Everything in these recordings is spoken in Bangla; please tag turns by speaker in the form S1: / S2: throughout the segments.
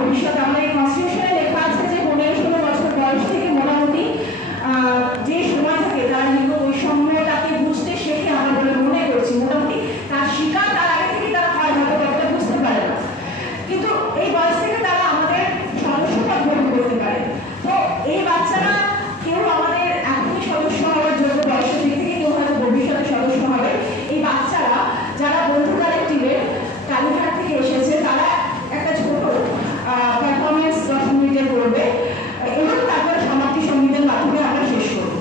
S1: ভবিষ্যৎ আমরা এই কনস্টিটিউশনে লেখা আছে যে পনেরো ষোলো বছর বয়স থেকে মোটামুটি যে সময় থাকে তার লিঙ্গ বৈষম্যটাকে বুঝতে শেখে আমরা বলে মনে করছি মোটামুটি তার শিকার তার আগে থেকে তারা হয় হয়তো ততটা বুঝতে পারে না কিন্তু এই বয়স থেকে তারা আমাদের সদস্যপদ গ্রহণ করতে পারে তো এই বাচ্চারা কেউ আমাদের এখনই সদস্য হওয়ার জন্য বয়সের দিক থেকে কেউ হয়তো ভবিষ্যতে সদস্য হবে এই বাচ্চারা যারা বন্ধু কালেক্টিভের কালীঘাট থেকে এসেছে তারা একটা ছোট পারফরমেন্স দশ মিনিটের করবে এবং তারপরে সমাপ্তি সঙ্গীতের মাধ্যমে আমরা শেষ করব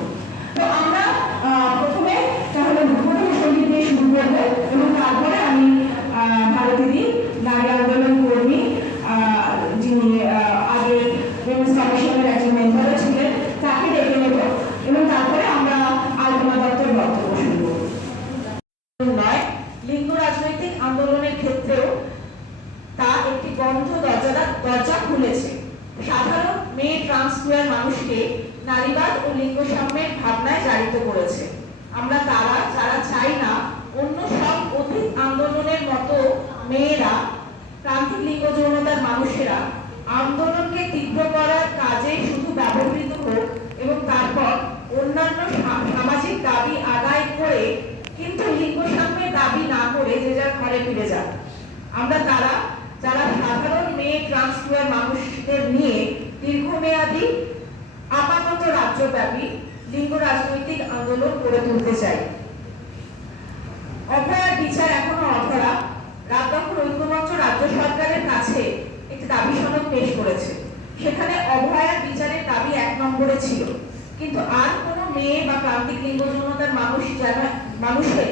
S1: তো আমরা আহ, প্রথমে তাহলে প্রথমে সংগীত দিয়ে শুরু করব এবং তারপরে আমি আহ, ভারতীদি নারী আন্দোলন কর্মী আহ, যিনি আহ, আগে উইমেন্স কমিশনের একজন মেম্বারও ছিলেন তাকে ডেকে নেব এবং তারপরে আমরা আলপনা দত্তের বক্তব্য শুনব নয় লিঙ্গ রাজনৈতিক আন্দোলনের ক্ষেত্রেও তা একটি বন্ধ দরজা দরজা খুলেছে সাধারণ মেয়ে ট্রান্সকুয়ার মানুষকে নারীবাদ ও লিঙ্গ সাম্যের ভাবনায় জারিত করেছে। আমরা তারা, যারা চাই না, অন্য সব অতীত আন্দোলনের মতো মেয়েরা, প্রান্তিক লিঙ্গ যৌনতার মানুষেরা আন্দোলনকে তীব্র করার কাজে শুধু ব্যবহৃত হোক এবং তারপর অন্যান্য সামাজিক দাবি আদায় করে কিন্তু লিঙ্গ সাম্যের দাবি না করে যে যার ঘরে ফিরে যান আমরা তারা যারা সাধারণ মেয়ে ট্রান্সফার মানুষদের নিয়ে দীর্ঘমেয়াদী, আপাতত রাজ্যব্যাপী লিঙ্গ রাজনৈতিক আন্দোলন গড়ে তুলতে চাই। অভয়ার বিচার এখনও অধরা রাজদখল ঐক্যমঞ্চ রাজ্য সরকারের কাছে একটি দাবি সনদ পেশ করেছে। সেখানে অভয়ার বিচারের দাবি এক নম্বরে ছিল। কিন্তু আর কোনো মেয়ে বা প্রান্তিক লিঙ্গ যৌনতার মানুষ যেন, মানুষের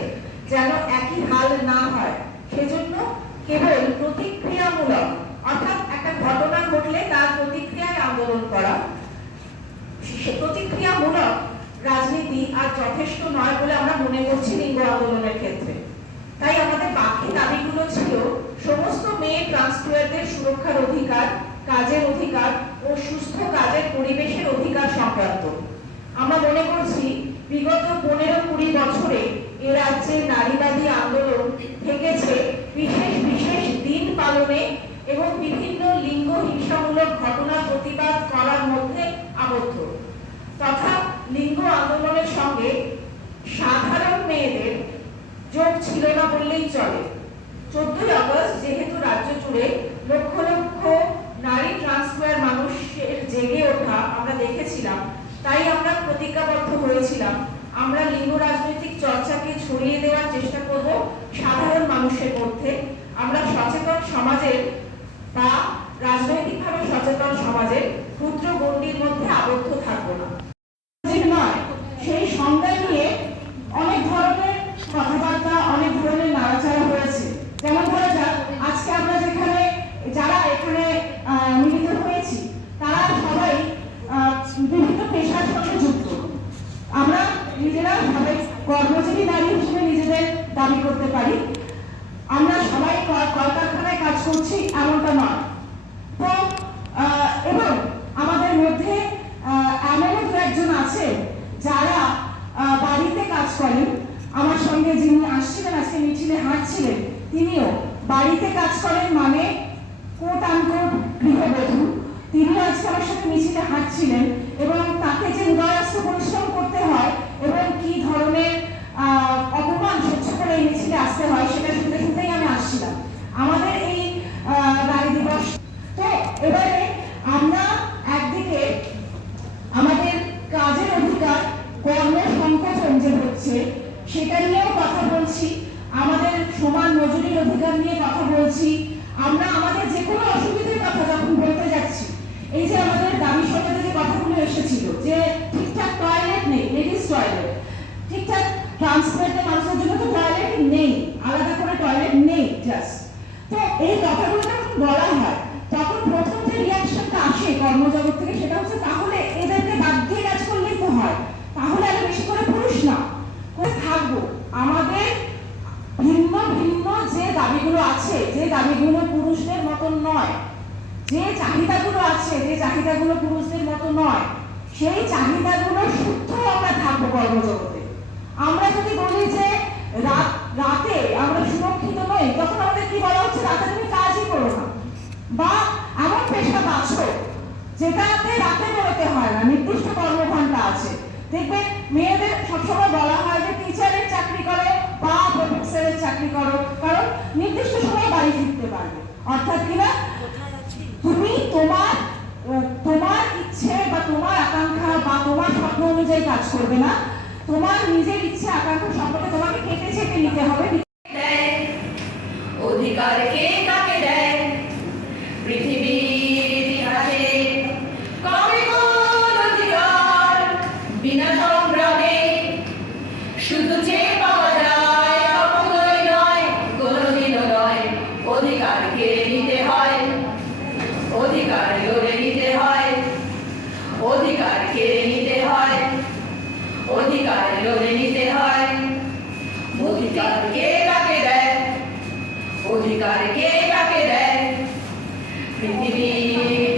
S1: যেন একই হাল না হয়, সেজন্য কেবল প্রতিক্রিয়ামূলক, অর্থাৎ একটা ঘটনা ঘটলে তার প্রতিক্রিয়ায় আন্দোলন করা। প্রতিক্রিয়ামূলক রাজনীতি আর যথেষ্ট নয় বলে আমরা মনে করছি লিঙ্গ আন্দোলনের ক্ষেত্রে। তাই আমাদের বাকি দাবিগুলো ছিল সমস্ত মেয়ে ট্রান্সফারদের সুরক্ষার অধিকার, কাজের অধিকার ও সুস্থ কাজের পরিবেশের অধিকার সংক্রান্ত। আমরা মনে করছি বিগত পনেরো কুড়ি বছরে এ রাজ্যে নারীবাদী আন্দোলন থেকেছে বিশেষ বিশেষ দিন পালনে এবং বিভিন্ন লিঙ্গ হিংসামূলক ঘটনা প্রতিবাদ করার মধ্যে আবদ্ধ। তথা লিঙ্গ আন্দোলনের সঙ্গে সাধারণ মেয়েদের যোগ ছিল না বললেই চলে। চোদ্দই আগস্ট যেহেতু রাজ্য জুড়ে লক্ষ লক্ষ নারী ট্রান্সফার মানুষের জেগে ওঠা আমরা দেখেছিলাম, তাই আমরা প্রতিজ্ঞাবদ্ধ হয়েছিলাম। আমরা লিঙ্গ রাজনৈতিক চর্চাকে ছড়িয়ে দেওয়ার চেষ্টা করব সাধারণ মানুষের মধ্যে আমরা সচেতন সমাজের বা রাজনৈতিকভাবে সচেতন সমাজের ক্ষুদ্র গণ্ডির মধ্যে আবদ্ধ থাকব না। নয়, সেই সংজ্ঞা নিয়ে অনেক ধরনের কথাবার্তা, অনেক ধরনের নাড়াচাড়া হয়েছে। যেমন ধরা যাক, আজকে আমরা যেখানে যারা এখানে মিলিত হয়েছি, তারা সবাই বিভিন্ন পেশার সঙ্গে যুক্ত। আমরা নিজেরা সবাই কর্মজীবী নারী হিসেবে নিজেদের দাবি করতে পারি আমরা সবাই ক- কলকারখানায় কাজ করছি এমনটা নয় তো আহ, এবং আমাদের মধ্যে আহ, এমনও দু একজন আছে যারা আহ, বাড়িতে কাজ করেন আমার সঙ্গে যিনি আসছিলেন আজকে মিছিলে হাঁটছিলেন তিনিও বাড়িতে কাজ করেন মানে কোট আনকোট গৃহবধূ। তিনি আজকে আমার সাথে মিছিলে হাঁটছিলেন এবং তাকে যে উদয়াস্ত পরিশ্রম করতে হয় এবং কি ধরনের অপমান সহ্য করে এই মিছিলে আসতে হয় সেটা শুনতে শুনতেই আমি আসছিলাম। আমাদের এই নারী দিবস। তো এবারে আমরা একদিকে আমাদের কাজের অধিকার, কর্ম, সংকোচন যে হচ্ছে, সেটা নিয়েও কথা বলছি। অধিকার নিয়ে কথা বলছি, আমরা আমাদের যে কোনো অসুবিধার কথা যখন বলতে যাচ্ছি, এই যে আমাদের দাবি সনদে যে কথাগুলো এসেছিল, যে ঠিকঠাক টয়লেট নেই লেডিস টয়লেট ঠিকঠাক ট্রান্সপোর্টের মানুষের জন্য তো টয়লেট নেই, আলাদা করে টয়লেট নেই জাস্ট তো এই কথাগুলো যখন বলা হয়, তখন প্রথম যে রিয়াকশনটা আসে কর্মজগৎ থেকে, সেটা হচ্ছে তাহলে এদেরকে বাদ দিয়ে কাজ করলেই তো হয় তাহলে আমি বেশি করে পুরুষ না করে থাকব আমাদের ভিন্ন ভিন্ন যে দাবিগুলো আছে, যে দাবিগুলো পুরুষদের মতন নয়, যে চাহিদাগুলো আছে, যে চাহিদাগুলো পুরুষদের মতো নয়, সেই চাহিদাগুলো শুদ্ধ আমরা থাকব কর্মজগতে আমরা যদি বলি যে রাত, রাতে আমরা সুরক্ষিত নই, তখন আমাদের কি বলা হচ্ছে? রাতে তুমি কাজই করো না। বা এমন পেশা
S2: যেটাতে রাতে বেরোতে হয় না, নির্দিষ্ট কর্মঘণ্টা আছে। দেখবেন মেয়েদের সবসময় বলা হয় যে টিচারের চাকরি করো চাকরি করো কারণ নির্দিষ্ট সময় বাড়ি ফিরতে পারবে। অর্থাৎ কিনা তুমি তোমার তোমার ইচ্ছে বা তোমার আকাঙ্ক্ষা বা তোমার স্বপ্ন অনুযায়ী কাজ করবে না। তোমার নিজের ইচ্ছে আকাঙ্ক্ষা সম্পর্কে তোমাকে কেটে ছেটে নিতে হবে।
S3: অধিকার কে কাকে দেয়? পৃথিবীর ইতিহাসে কবে কোন অধিকার বিনা সংগ্রামে শুধু চেয়ে পাওয়া যায় কখনোই নয় কোনোদিনও নয় অধিকার কেড়ে নিতে হয় অধিকার লড়ে নিতে হয় অধিকার কেড়ে নিতে হয় অধিকার লড়ে নিতে হয় অধিকার কে কাকে দেয় অধিকার কে কাকে দেয় পৃথিবীর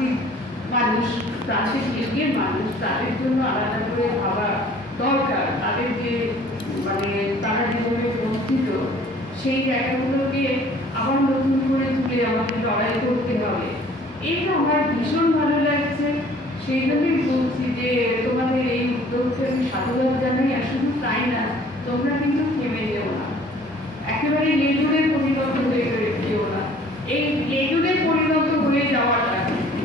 S4: প্রান্তিক মানুষ প্রান্তিক লিঙ্গের মানুষ, তাদের জন্য আলাদা করে ভাবা দরকার। তাদের যে মানে তারা যেভাবে বঞ্চিত সেই জায়গাগুলোকে আবার নতুন করে তুলে আমাদের লড়াই করতে হবে। এইটা আমার ভীষণ ভালো লাগছে সেই জন্যই বলছি যে, তোমাদের এই উদ্যোগকে আমি সাধুবাদ জানাই, আর শুধু তাই না, তোমরা কিন্তু থেমে যেও না। একেবারে লেজুরে পরিণত হয়ে যেও না। এই লেজুরে পরিণত হয়ে যাওয়াটা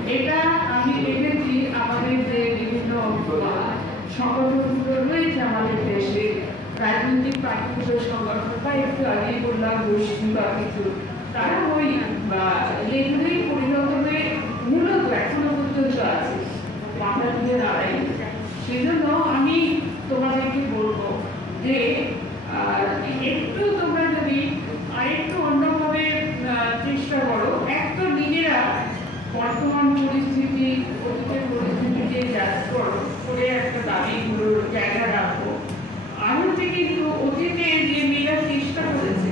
S4: এটা আমি দেখেছি আমাদের যে বিভিন্ন সংগঠনগুলো রয়েছে আমাদের দেশে, রাজনৈতিক পার্টিগুলোর সংগঠন বা একটু আগেই বললাম গোষ্ঠী বা কিছু, তারা ওই, বা লেজুরেই পরিণত হয়ে মূলত এখনও পর্যন্ত আছে। মাথা দাঁড়াই, সেজন্য আমি তোমাদেরকে বলব যে একটু তোমরা যদি আরেকটু অন্যভাবে আহ, চেষ্টা করো এক তো নিজেরা বর্তমান পরিস্থিতি অতীতের পরিস্থিতিতে যাচ করো করে একটা দাবিগুলোর জায়গা রাখো আর হচ্ছে কিন্তু অতীতে যে মেয়েরা চেষ্টা করেছে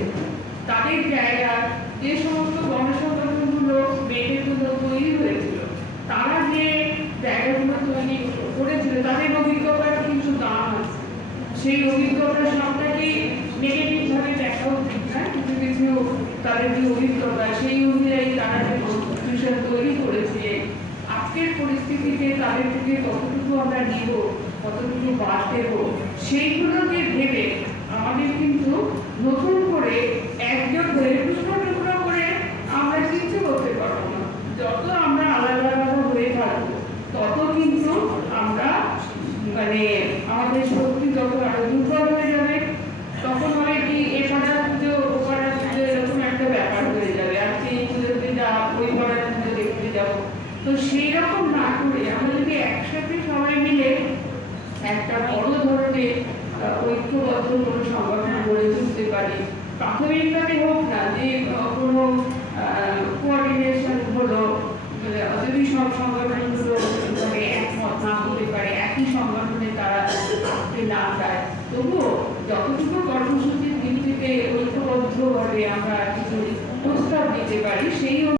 S4: তাদের জায়গা যে সমস্ত গণসংগঠনগুলো মেয়েদের জন্য তৈরি হয়েছিল, তারা যে জায়গাগুলো তৈরি করেছিল, তাদের অভিজ্ঞতার কিছু দাম আছে। সেই অভিজ্ঞতা সবটাকে নেগেটিভ ভাবে দেখা উচিত না কিছু কিছু তাদের যে অভিজ্ঞতা, সেই অনুযায়ী তারা যে কনস্টিটিউশন তৈরি করেছে, আজকের পরিস্থিতিতে তাদের থেকে কতটুকু আমরা নিব, কতটুকু বাদ দেব, সেইগুলোকে ভেবে আমাদের কিন্তু নতুন করে একজন হয়ে টুকরো টুকরো করে আমরা কিছু করতে পারব না যত আমরা আলাদা আলাদা হয়ে থাকব তত কিন্তু আমরা মানে আমাদের শক্তি যত আরও দুর্বল হয়ে যাবে তখন হয় কি এ পাড়ার পুজো ও পাড়ার পুজো এরকম একটা ব্যাপার হয়ে যাবে আজকে এই পুজোতে যা ওই পাড়ার পুজো দেখতে যাব তো সেই রকম না করে আমরা যদি একসাথে সবাই মিলে একটা বড় ধরনের আহ, ঐক্যবদ্ধ কোনো সংগঠন গড়ে তুলতে পারি প্রাথমিকভাবে হোক না যে আহ, কোনো কোঅর্ডিনেশন হলো মানে যদি সব সংগঠনগুলো একমত না হতে পারে, একই সংগঠনে তারা না চায় তবুও যতটুকু কর্মসূচির ভিত্তিতে ঐক্যবদ্ধভাবে আমরা কিছু প্রস্তাব দিতে পারি, সেই